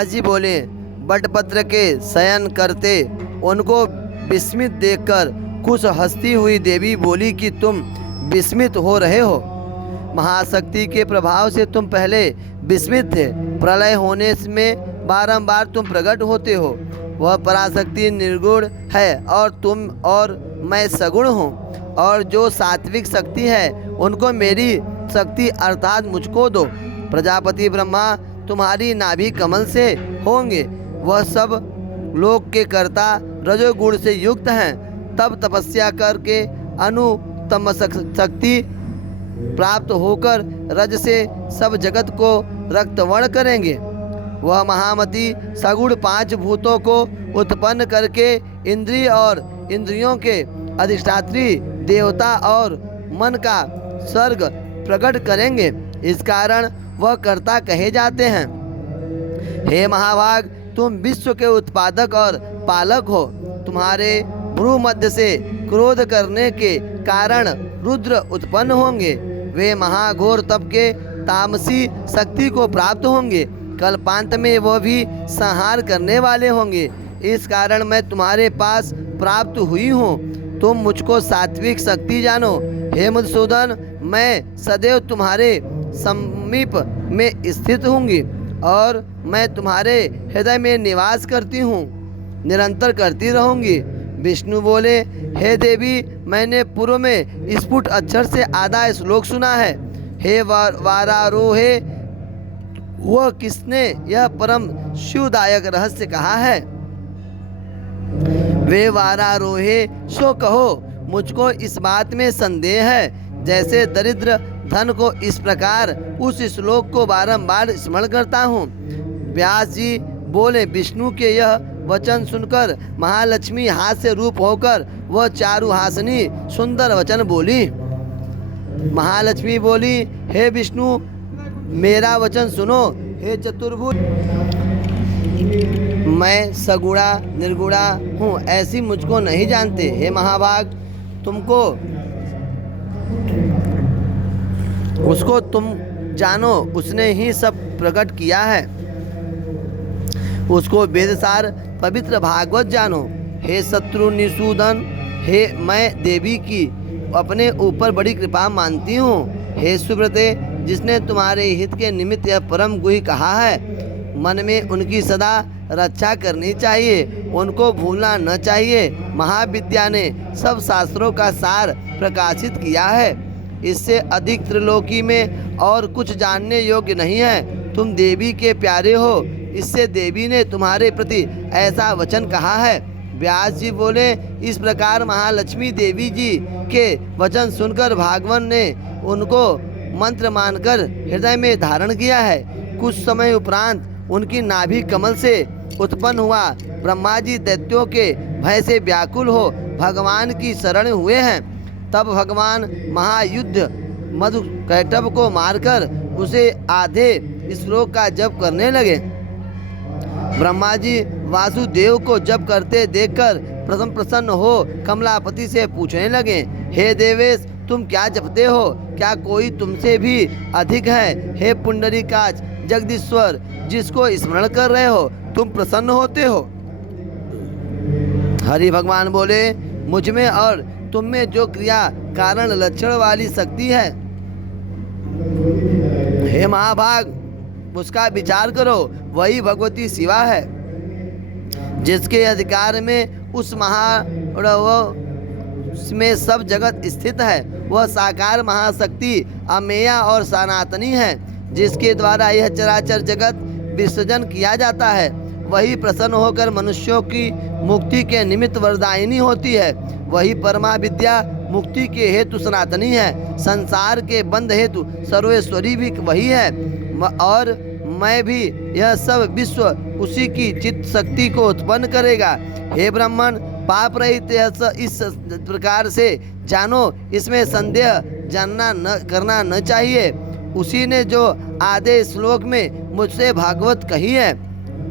व्यास जी बोले, बटपत्र के शयन करते उनको विस्मित देखकर कुछ हंसती हुई देवी बोली कि तुम विस्मित हो रहे हो। महाशक्ति के प्रभाव से तुम पहले विस्मित थे, प्रलय होने में बारंबार तुम प्रकट होते हो। वह पराशक्ति निर्गुण है और तुम और मैं सगुण हूँ, और जो सात्विक शक्ति है उनको मेरी शक्ति अर्थात मुझको दो। प्रजापति ब्रह्मा तुम्हारी नाभि कमल से होंगे, वह सब लोक के कर्ता रजोगुण से युक्त हैं। तब तपस्या करके अनुतम शक्ति प्राप्त होकर रज से सब जगत को रक्तवर्ण करेंगे। वह महामती सगुण 5 भूतों को उत्पन्न करके इंद्रिय और इंद्रियों के अधिष्ठात्री देवता और मन का सर्ग प्रकट करेंगे। इस कारण वह कर्ता कहे जाते हैं। हे महाभाग, तुम विश्व के उत्पादक और पालक हो। तुम्हारे भ्रू मध्य से क्रोध करने के कारण रुद्र उत्पन्न होंगे। वे महाघोर तप के तामसी शक्ति को प्राप्त होंगे। कल्पांत में वह भी संहार करने वाले होंगे। इस कारण मैं तुम्हारे पास प्राप्त हुई हूँ। तुम मुझको सात्विक शक्ति जानो। हे मधुसूदन, मैं सदैव तुम्हारे समीप में स्थित होंगी और मैं तुम्हारे हृदय में निवास करती हूँ, निरंतर करती रहूँगी। विष्णु बोले, हे देवी, मैंने पूर्व में स्फुट अक्षर से आधा श्लोक सुना है। हे वारारोहे, वह किसने यह परम शिवदायक रहस्य कहा है? वे वारारोहे, सो कहो, मुझको इस बात में संदेह है। जैसे दरिद्र धन को इस प्रकार उस श्लोक को बारंबार स्मरण करता हूँ। व्यास जी बोले, विष्णु के यह वचन सुनकर महालक्ष्मी हास्य रूप होकर वह चारुहासनी सुंदर वचन बोली। महालक्ष्मी बोली, हे विष्णु, मेरा वचन सुनो। हे चतुर्भुज, मैं सगुणा निर्गुणा हूँ, ऐसी मुझको नहीं जानते। हे महाभाग, तुमको उसको तुम जानो, उसने ही सब प्रकट किया है। उसको वेदसार पवित्र भागवत जानो। हे शत्रु निसूदन, हे मैं देवी की अपने ऊपर बड़ी कृपा मानती हूँ। हे सुव्रते, जिसने तुम्हारे हित के निमित्त यह परम गुह्य कहा है, मन में उनकी सदा रक्षा करनी चाहिए, उनको भूलना न चाहिए। महाविद्या ने सब शास्त्रों का सार प्रकाशित किया है, इससे अधिक त्रिलोकी में और कुछ जानने योग्य नहीं है। तुम देवी के प्यारे हो, इससे देवी ने तुम्हारे प्रति ऐसा वचन कहा है। व्यास जी बोले, इस प्रकार महालक्ष्मी देवी जी के वचन सुनकर भागवन ने उनको मंत्र मानकर हृदय में धारण किया है। कुछ समय उपरांत उनकी नाभि कमल से उत्पन्न हुआ ब्रह्मा जी दैत्यों के भय से व्याकुल हो भगवान की शरण हुए हैं। तब भगवान महायुद्ध मधु कैटभ को मारकर उसे आधे श्लोक का जप करने लगे। ब्रह्मा जी वासुदेव को जप करते देखकर प्रसन्न हो कमलापति से पूछने लगे, हे देवेश, तुम क्या जपते हो? क्या कोई तुमसे भी अधिक है? हे पुंडरीकाक्ष जगदीश्वर, जिसको स्मरण कर रहे हो तुम प्रसन्न होते हो। हरि भगवान बोले, मुझ में और तुम में जो क्रिया कारण लक्षण वाली शक्ति है, हे महाभाग, उसका विचार करो। वही भगवती शिवा है, जिसके अधिकार में उस में सब जगत स्थित है। वह साकार महाशक्ति अमेया और सनातनी है, जिसके द्वारा यह चराचर जगत विसर्जन किया जाता है। वही प्रसन्न होकर मनुष्यों की मुक्ति के निमित्त वरदायिनी होती है। वही परमा विद्या मुक्ति के हेतु सनातनी है। संसार के बंध हेतु सर्वेश्वरी भी वही है, और मैं भी यह सब विश्व उसी की चित्त शक्ति को उत्पन्न करेगा। हे ब्राह्मण, पाप रहित इस प्रकार से जानो, इसमें संदेह जानना न करना न चाहिए। उसी ने जो आधे श्लोक में मुझसे भागवत कही है,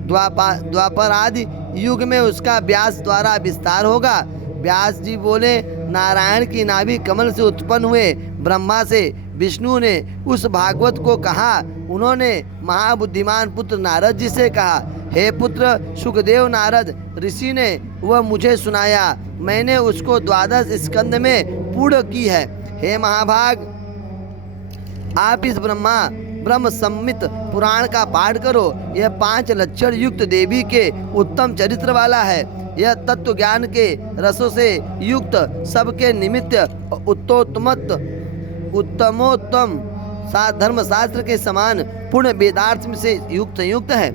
द्वापर आदि युग में उसका व्यास द्वारा विस्तार होगा। व्यास जी बोले, नारायण की नाभि कमल से उत्पन्न हुए ब्रह्मा से विष्णु ने उस भागवत को कहा। उन्होंने महाबुद्धिमान पुत्र नारद जी से कहा, हे पुत्र सुखदेव, नारद ऋषि ने वह मुझे सुनाया, मैंने उसको 12 स्कंद में पूर्ण की है। हे महाभाग, आप इस ब्रह्म सम्मित पुराण का पाठ करो। यह 5 लक्षण युक्त देवी के उत्तम चरित्र वाला है। यह तत्व ज्ञान के रसों से युक्त, सबके निमित्त उत्तमोत्तम धर्मशास्त्र के समान पूर्ण वेदार्थ से युक्त है।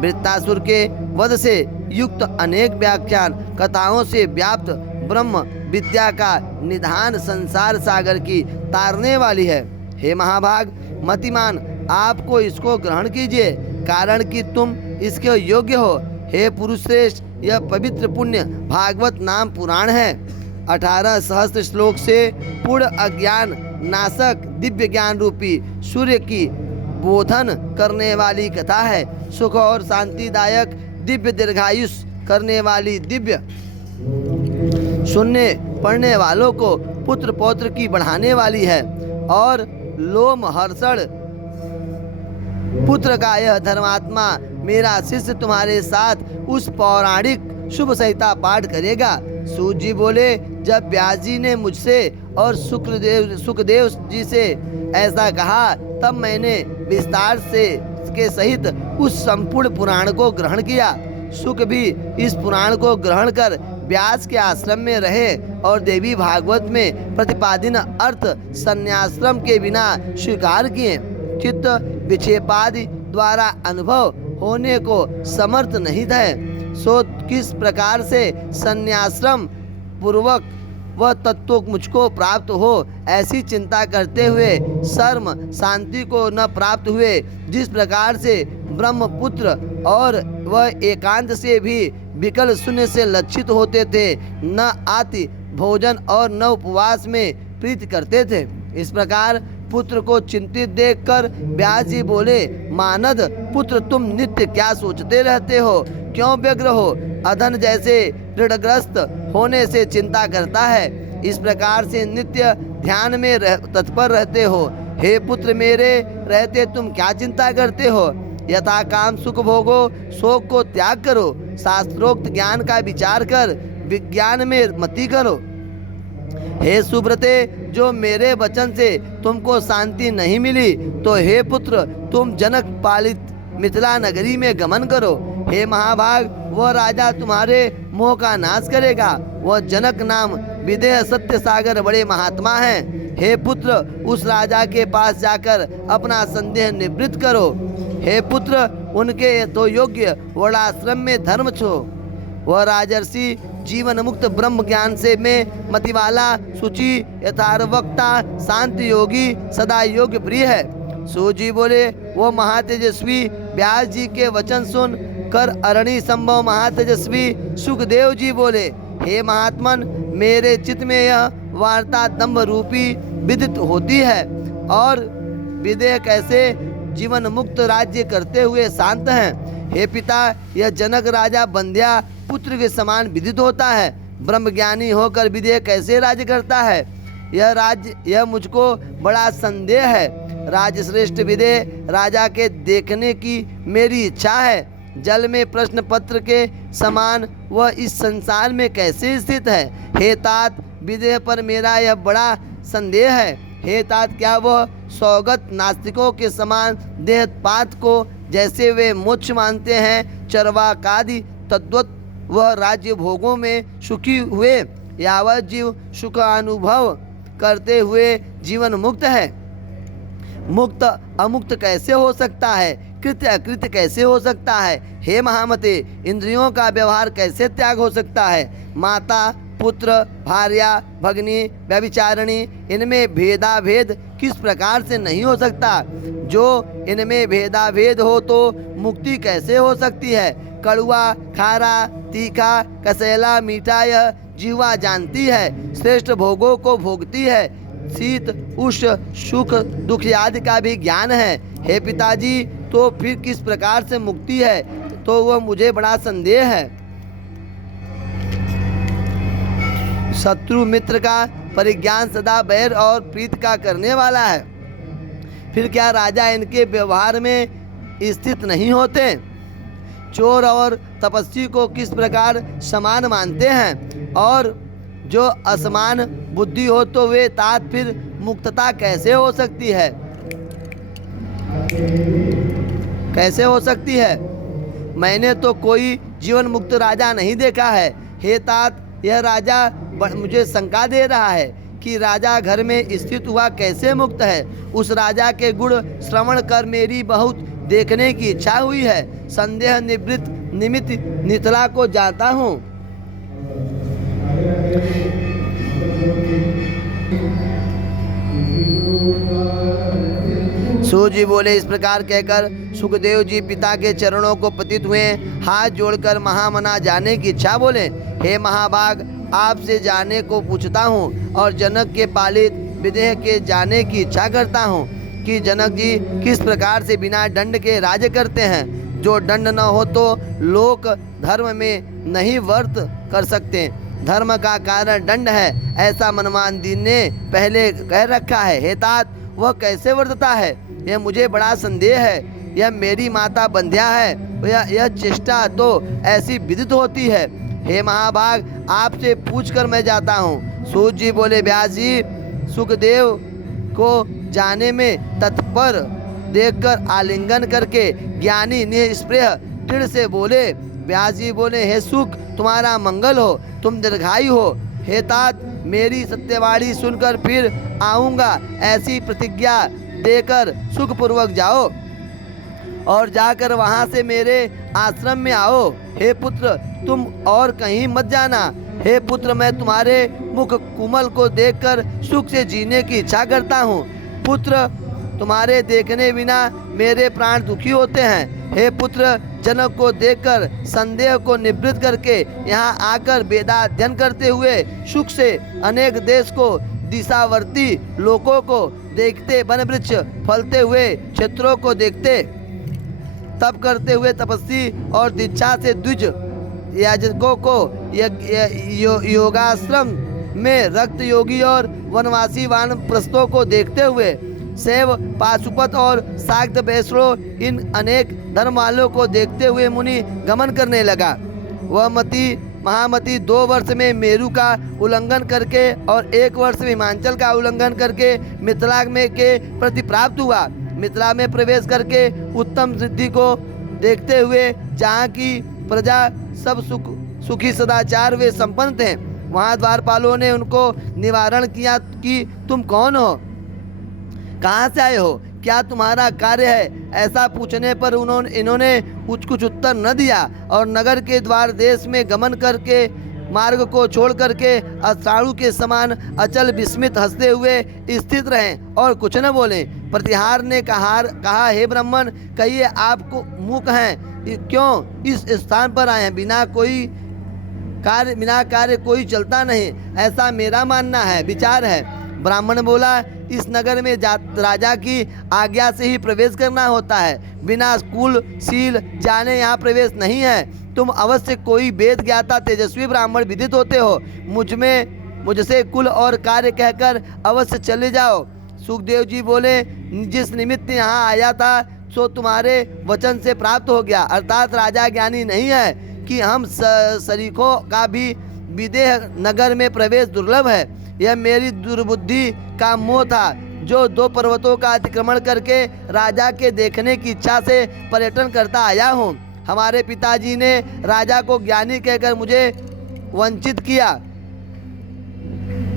वृत्तासुर के वध से युक्त अनेक व्याख्यान कथाओं से व्याप्त ब्रह्म विद्या का निधान संसार सागर की तारने वाली है। हे महाभाग, मतिमान, आपको इसको ग्रहण कीजिए, कारण कि तुम इसके योग्य हो। हे पुरुष श्रेष्ठ, यह पवित्र पुण्य भागवत नाम पुराण है। 18 सहस्त्र श्लोक से पूर्ण अज्ञान नाशक दिव्य ज्ञान रूपी सूर्य की बोधन करने वाली कथा है। सुख और शांतिदायक दिव्य दीर्घायुष करने वाली दिव्य सुनने पढ़ने वालों को पुत्र पौत्र की बढ़ाने वाली है। और लोम हर्षण पुत्र का यह धर्मात्मा मेरा शिष्य तुम्हारे साथ उस पौराणिक शुभ संहिता पाठ करेगा। सूत जी बोले, जब व्यास जी ने मुझसे और सुखदेव जी से ऐसा कहा, तब मैंने विस्तार से के सहित उस संपूर्ण पुराण को ग्रहण किया। सुख भी इस पुराण को ग्रहण कर व्यास के आश्रम में रहे और देवी भागवत में प्रतिपादित अर्थ संन्याश्रम के बिना स्वीकार किए। चित्त विक्षेपादि द्वारा अनुभव होने को समर्थ नहीं थे, सो किस प्रकार से संन्याश्रम पूर्वक वह तत्व मुझको प्राप्त हो, ऐसी चिंता करते हुए शर्म शांति को न प्राप्त हुए। जिस प्रकार से ब्रह्मपुत्र और वह एकांत से भी विकल शून्य से लक्षित होते थे, न आति भोजन और न उपवास में प्रीति करते थे, इस प्रकार पुत्र को चिंतित देखकर व्यास जी बोले, मानद पुत्र, तुम नित्य क्या सोचते रहते हो? क्यों व्यग्र हो? अधन जैसे ऋणग्रस्त होने से चिंता करता है, इस प्रकार से नित्य ध्यान में तत्पर रहते हो। हे पुत्र मेरे, रहते तुम क्या चिंता करते हो? यथा काम सुख भोगो, शोक को त्याग करो, शास्त्रोक्त ज्ञान का विचार कर विज्ञान में मति करो। हे सुब्रते, जो मेरे वचन से तुमको शांति नहीं मिली, तो हे पुत्र, तुम जनक पालित मिथिला नगरी में गमन करो। हे महाभाग, वह राजा तुम्हारे मोह का नाश करेगा। वह जनक नाम विदेह सत्य सागर बड़े महात्मा हैं। हे पुत्र, उस राजा के पास जाकर अपना संदेह निवृत्त करो। हे पुत्र, उनके तो योग्य वर्णाश्रम में धर्म छो। वह राजर्षि जीवन मुक्त ब्रह्म ज्ञान से में मतिवाला, सुचि, यथार्थवक्ता, शांत योगी, सदा योग्य प्रिय है। सूजी बोले, वो महातेजस्वी व्यास जी के वचन सुन कर अरणि संभव महातेजस्वी सुखदेव जी बोले, हे महात्मन, मेरे चित्त में यह वार्ता दम्भ रूपी विदित होती है और विदेह कैसे जीवन मुक्त राज्य करते हुए शांत हैं। हे पिता, यह जनक राजा बंध्या पुत्र के समान विदित होता है। ब्रह्मज्ञानी होकर विदेह कैसे राज्य करता है, यह मुझको बड़ा संदेह है। राजश्रेष्ठ विदेह राजा के देखने की मेरी इच्छा है। जल में प्रश्न पत्र के समान वह इस संसार में कैसे स्थित है। हे तात, विदेह पर मेरा यह बड़ा संदेह है। हे तात, क्या वह सौगत नास्तिकों के समान देहपात को जैसे वे मोक्ष मानते हैं, चरवाकादि तद्वत वह राज्य भोगों में सुखी हुए यावत जीव सुख अनुभव करते हुए जीवन मुक्त है। मुक्त अमुक्त कैसे हो सकता है? कृत्य अकृत्य कैसे हो सकता है? हे महामते, इंद्रियों का व्यवहार कैसे त्याग हो सकता है? माता, पुत्र, भार्या, भगिनी, व्यभिचारिणी, इनमें भेदाभेद किस प्रकार से नहीं हो सकता? जो इनमें भेदाभेद हो तो मुक्ति कैसे हो सकती है? कड़वा, खारा, तीखा, कसैला, मीठा यह जीवा जानती है। श्रेष्ठ भोगों को भोगती है। शीत, उष्ण, सुख, दुख आदि का भी ज्ञान है। हे पिताजी, तो फिर किस प्रकार से मुक्ति है? तो वह मुझे बड़ा संदेह है। शत्रु मित्र का परिज्ञान सदा बैर और प्रीत का करने वाला है। फिर क्या राजा इनके व्यवहार में स्थित नहीं होते? चोर और तपस्वी को किस प्रकार समान मानते हैं, और जो असमान बुद्धि हो तो वे तात फिर मुक्तता कैसे हो सकती है, कैसे हो सकती है? मैंने तो कोई जीवन मुक्त राजा नहीं देखा है। हे तात, यह राजा मुझे शंका दे रहा है कि राजा घर में स्थित हुआ कैसे मुक्त है। उस राजा के गुण श्रवण कर मेरी बहुत देखने की इच्छा हुई है। संदेह निवृत्त निमित्त नितला को जाता हूँ। सूत जी बोले, इस प्रकार कहकर सुखदेव जी पिता के चरणों को पतित हुए, हाथ जोड़कर महामना जाने की इच्छा बोले, हे महाभाग, आपसे जाने को पूछता हूँ और जनक के पालित विदेह के जाने की इच्छा करता हूँ कि जनक जी किस प्रकार से बिना दंड के राज्य करते हैं। जो दंड न हो तो लोक धर्म में नहीं वर्त कर सकते। धर्म का कारण दंड है, ऐसा मनमान दीन ने पहले कह रखा है। हे तात, वह कैसे वर्तता है, यह मुझे बड़ा संदेह है। यह मेरी माता बंध्या है, यह चेष्टा तो ऐसी विदित होती है। हे महाभाग, आपसे पूछकर मैं जाता हूँ। सूत जी बोले, व्यास जी सुखदेव को जाने में तत्पर देखकर आलिंगन करके ज्ञानी निस्पृह दृढ़ से बोले। व्यास जी बोले, हे सुख, तुम्हारा मंगल हो, तुम दीर्घायु हो। हे तात, मेरी सत्यवाणी सुनकर फिर आऊँगा, ऐसी प्रतिज्ञा देकर सुखपूर्वक जाओ और जाकर वहाँ से मेरे आश्रम में आओ। हे पुत्र, तुम और कहीं मत जाना। हे पुत्र, मैं तुम्हारे मुख कुमल को देखकर सुख से जीने की इच्छा करता हूँ। पुत्र, तुम्हारे देखने बिना मेरे प्राण दुखी होते हैं। हे पुत्र, जनक को देखकर संदेह को निवृत्त करके यहाँ आकर वेदाध्ययन करते हुए सुख से अनेक देश को दिशावर्ती लोकों को देखते, वन वृक्ष फलते हुए क्षेत्रों को देखते, तप करते हुए तपस्वी और दीक्षा से द्विज याजकों को योगाश्रम में रक्त योगी और वनवासी वानप्रस्थों को देखते हुए शैव पाशुपत और शाक्त वैष्णव इन अनेक धर्म वालों को देखते हुए मुनि गमन करने लगा। वह महामती 2 वर्ष में मेरु का उल्लंघन करके और 1 वर्ष में हिमाचल का उल्लंघन करके मिथिला में के प्रति प्राप्त हुआ। मिथिला में प्रवेश करके उत्तम सिद्धि को देखते हुए जहाँ की प्रजा सब सुखी सदाचार वे संपन्न थे, वहाँ द्वारपालों ने उनको निवारण किया कि तुम कौन हो, कहाँ से आए हो, क्या तुम्हारा कार्य है। ऐसा पूछने पर इन्होंने कुछ उत्तर न दिया और नगर के द्वार देश में गमन करके मार्ग को छोड़ करके अश्राणु के समान अचल विस्मित हंसते हुए स्थित रहें और कुछ न बोले। प्रतिहार ने कहा, हे ब्राह्मण, कहिए आपको मूक हैं, क्यों इस स्थान पर आए हैं। बिना कार्य कोई चलता नहीं, ऐसा मेरा मानना है, विचार है। ब्राह्मण बोला, इस नगर में राजा की आज्ञा से ही प्रवेश करना होता है, बिना कुल सील जाने यहाँ प्रवेश नहीं है। तुम अवश्य कोई वेद ज्ञाता तेजस्वी ब्राह्मण विदित होते हो, मुझसे कुल और कार्य कहकर अवश्य चले जाओ। सुखदेव जी बोले, जिस निमित्त यहाँ आया था सो तुम्हारे वचन से प्राप्त हो गया, अर्थात राजा ज्ञानी नहीं है कि हम सरीखों का भी विदेह नगर में प्रवेश दुर्लभ है। यह मेरी दुर्बुद्धि का मोह था, जो 2 पर्वतों का अतिक्रमण करके राजा के देखने की इच्छा से पर्यटन करता आया हूँ। हमारे पिताजी ने राजा को ज्ञानी कहकर मुझे वंचित किया,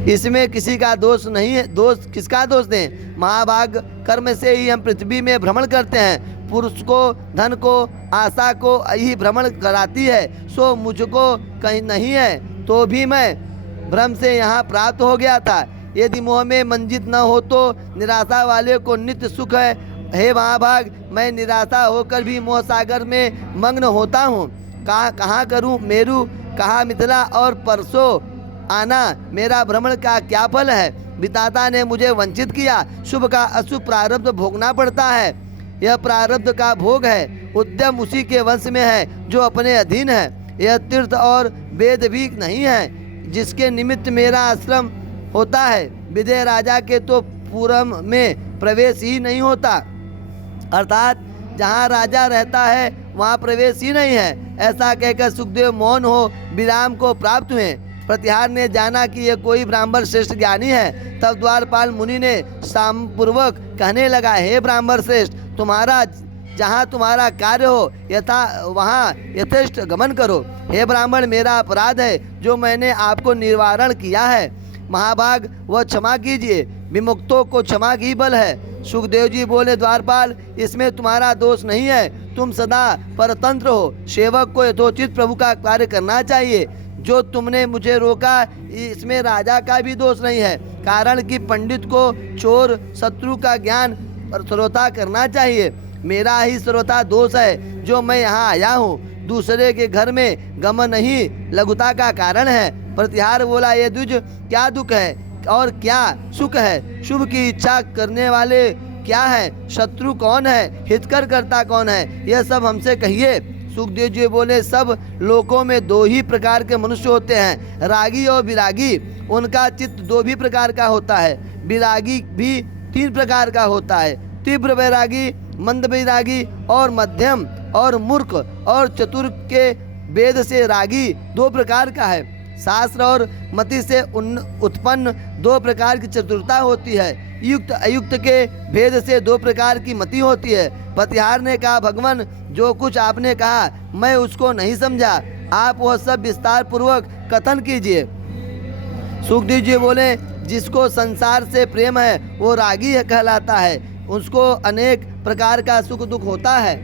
इसमें किसी का दोष नहीं है। दोष किसका दोष दें? महाभाग, कर्म से ही हम पृथ्वी में भ्रमण करते हैं। पुरुष को, धन को, आशा को ही भ्रमण कराती है, सो मुझको कहीं नहीं है तो भी मैं भ्रम से यहाँ प्राप्त हो गया था। यदि मोह में मंजित न हो तो निराशा वाले को नित्य सुख है। हे महाभाग, मैं निराशा होकर भी मोह सागर में मग्न होता हूँ। कहाँ करूँ मेरु, कहाँ मिथिला, और परसों आना मेरा भ्रमण का क्या फल है। विधाता ने मुझे वंचित किया, शुभ का अशुभ प्रारब्ध भोगना पड़ता है। यह प्रारब्ध का भोग है, उद्यम उसी के वंश में है जो अपने अधीन है। यह तीर्थ और वेद भी नहीं है जिसके निमित्त मेरा आश्रम होता है। विदेह राजा के तो पूरम में प्रवेश ही नहीं होता, अर्थात जहाँ राजा रहता है वहाँ प्रवेश ही नहीं है। ऐसा कहकर सुखदेव मौन हो विराम को प्राप्त हुए। प्रतिहार ने जाना कि यह कोई ब्राह्मण श्रेष्ठ ज्ञानी है। तब द्वारपाल मुनि ने सामपूर्वक कहने लगा, हे ब्राह्मण श्रेष्ठ, तुम्हारा जहाँ तुम्हारा कार्य हो यथा वहाँ यथेष्ट गमन करो। हे ब्राह्मण, मेरा अपराध है जो मैंने आपको निवारण किया है। महाभाग, वह क्षमा कीजिए, विमुक्तों को क्षमा की बल है। सुखदेव जी बोले, द्वारपाल, इसमें तुम्हारा दोष नहीं है। तुम सदा परतंत्र हो। सेवक को यथोचित प्रभु का कार्य करना चाहिए। जो तुमने मुझे रोका, इसमें राजा का भी दोष नहीं है, कारण कि पंडित को चोर शत्रु का ज्ञान श्रोता करना चाहिए। मेरा ही श्रोता दोष है जो मैं यहाँ आया हूँ। दूसरे के घर में गमन ही लघुता का कारण है। प्रतिहार बोला, ये द्विज, क्या दुख है और क्या सुख है? शुभ की इच्छा करने वाले क्या है? शत्रु कौन है? हितकर करता कौन है? यह सब हमसे कहिए। सुखदेव जी बोले, सब लोकों में दो ही प्रकार के मनुष्य होते हैं, रागी और विरागी। उनका चित्त दो भी प्रकार का होता है। विरागी भी तीन प्रकार का होता है, तीव्र वैरागी, मंद वैरागी और मध्यम, और मूर्ख और चतुर के वेद से रागी दो प्रकार का है। शास्त्र और मति से उत्पन्न दो प्रकार की चतुरता होती है। युक्त अयुक्त के भेद से दो प्रकार की मति होती है। प्रतिहार ने कहा, भगवान, जो कुछ आपने कहा मैं उसको नहीं समझा। आप वह सब विस्तार पूर्वक कथन कीजिए। सुखदेव जी बोले, जिसको संसार से प्रेम है वो रागी कहलाता है। उसको अनेक प्रकार का सुख दुख होता है।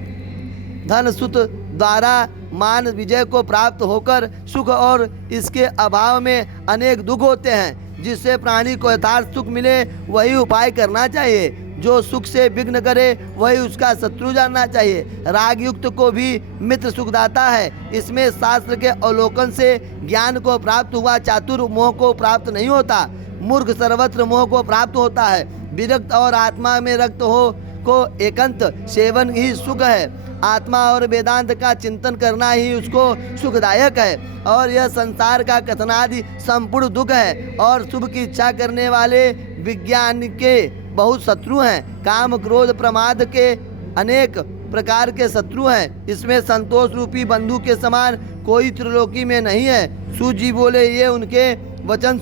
धन सुत द्वारा मान विजय को प्राप्त होकर सुख और इसके अभाव में अनेक दुख होते हैं। जिससे प्राणी को यथार्थ सुख मिले वही उपाय करना चाहिए। जो सुख से विघ्न करे वही उसका शत्रु जानना चाहिए। राग युक्त को भी मित्र सुखदाता है। इसमें शास्त्र के अवलोकन से ज्ञान को प्राप्त हुआ चातुर मोह को प्राप्त नहीं होता। मूर्ख सर्वत्र मोह को प्राप्त होता है। विरक्त और आत्मा में रक्त हो को एकांत सेवन ही सुख है। आत्मा और वेदांत का चिंतन करना ही उसको सुखदायक है। और यह संसार का कथनादि संपूर्ण दुख है। और शुभ की इच्छा करने वाले विज्ञान के बहुत शत्रु हैं। काम क्रोध प्रमाद के अनेक प्रकार के शत्रु हैं। इसमें संतोष रूपी बंधु के समान कोई त्रिलोकी में नहीं है। सूत जी बोले, ये उनके वचन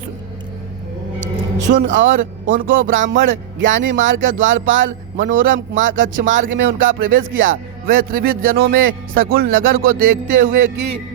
सुन और उनको ब्राह्मण ज्ञानी मार्ग का द्वारपाल मनोरम कच्छ मार्ग में उनका प्रवेश किया। वे त्रिविध जनों में सकुल नगर को देखते हुए कि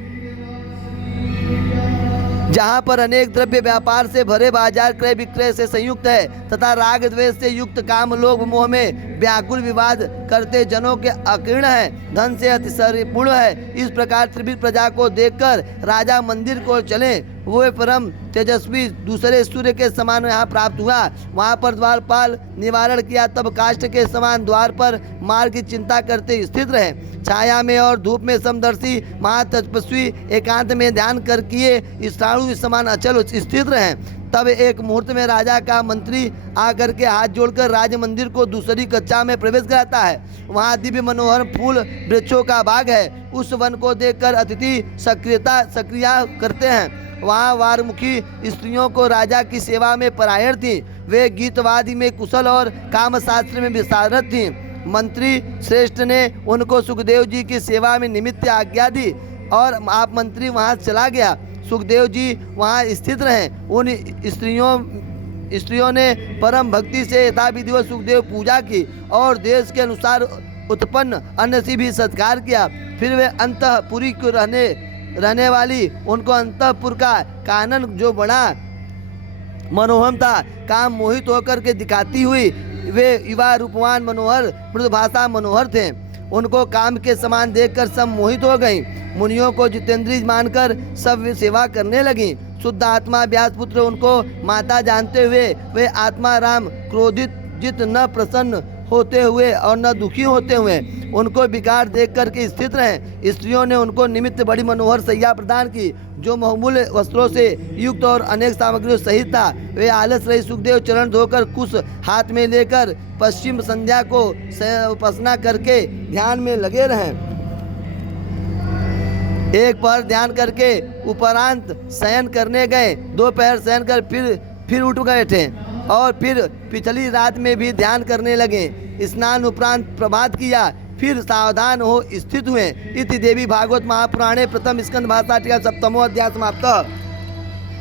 जहाँ पर अनेक द्रव्य व्यापार से भरे बाजार क्रय विक्रय से संयुक्त है तथा राग द्वेष से युक्त काम लोभ मोह में व्याकुल विवाद करते जनों के अकीर्ण है, धन से अतिशयपूर्ण है। इस प्रकार त्रिविध प्रजा को देखकर राजा मंदिर को चले। वो परम तेजस्वी दूसरे सूर्य के समान यहाँ प्राप्त हुआ। वहाँ पर द्वारपाल निवारण किया। तब काष्ठ के समान द्वार पर मार्ग की चिंता करते स्थित रहे। छाया में और धूप में समदर्शी महातपस्वी एकांत में ध्यान कर किए स्थाणु समान अचल स्थित रहे। तब एक मुहूर्त में राजा का मंत्री आकर के हाथ जोड़कर राज मंदिर को दूसरी कक्षा में प्रवेश कराता है। वहाँ दिव्य मनोहर फूल वृक्षों का बाग है। उस वन को देखकर अतिथि सक्रिया करते हैं। वहाँ वारमुखी स्त्रियों को राजा की सेवा में परायण थी। वे गीतवादी में कुशल और कामशास्त्र में विशारद थी। मंत्री श्रेष्ठ ने उनको सुखदेव जी की सेवा में निमित्त आज्ञा दी और आप मंत्री वहाँ चला गया। सुखदेव जी वहाँ स्थित रहे। उन स्त्रियों ने परम भक्ति से यथाविधिवत सुखदेव पूजा की और देश के अनुसार उत्पन्न अन्न से भी सत्कार किया। फिर वे अंतःपुरी को रहने वाली उनको अंतःपुर का कानन जो बड़ा मनोहम था काम मोहित होकर के दिखाती हुई। वे युवा रूपवान मनोहर मृदुभाषा मनोहर थे। उनको काम के समान देखकर सब मोहित हो गई। मुनियों को जितेंद्रिय मानकर सब सेवा करने लगी। शुद्ध आत्मा व्यासपुत्र उनको माता जानते हुए वे आत्मा राम क्रोधित जित न प्रसन्न होते हुए और न दुखी होते हुए उनको विकार देख कर के स्थित रहे। स्त्रियों ने उनको निमित्त बड़ी मनोहर शैया प्रदान की जो बहुमूल्य वस्त्रों से युक्त और अनेक सामग्रियों सहित था। वे आलस रही सुखदेव चरण धोकर कुश हाथ में लेकर पश्चिम संध्या को उपासना करके ध्यान में लगे रहे। एक पहर ध्यान करके उपरांत शयन करने गए। दो पहर शयन कर फिर उठ गए थे और फिर पिछली रात में भी ध्यान करने लगे। स्नान उपरांत प्रभात किया। फिर सावधान हो स्थित हुए। इति देवी भागवत महापुराणे प्रथम स्कंद भाषा टीका सप्तमो अध्याय समाप्त।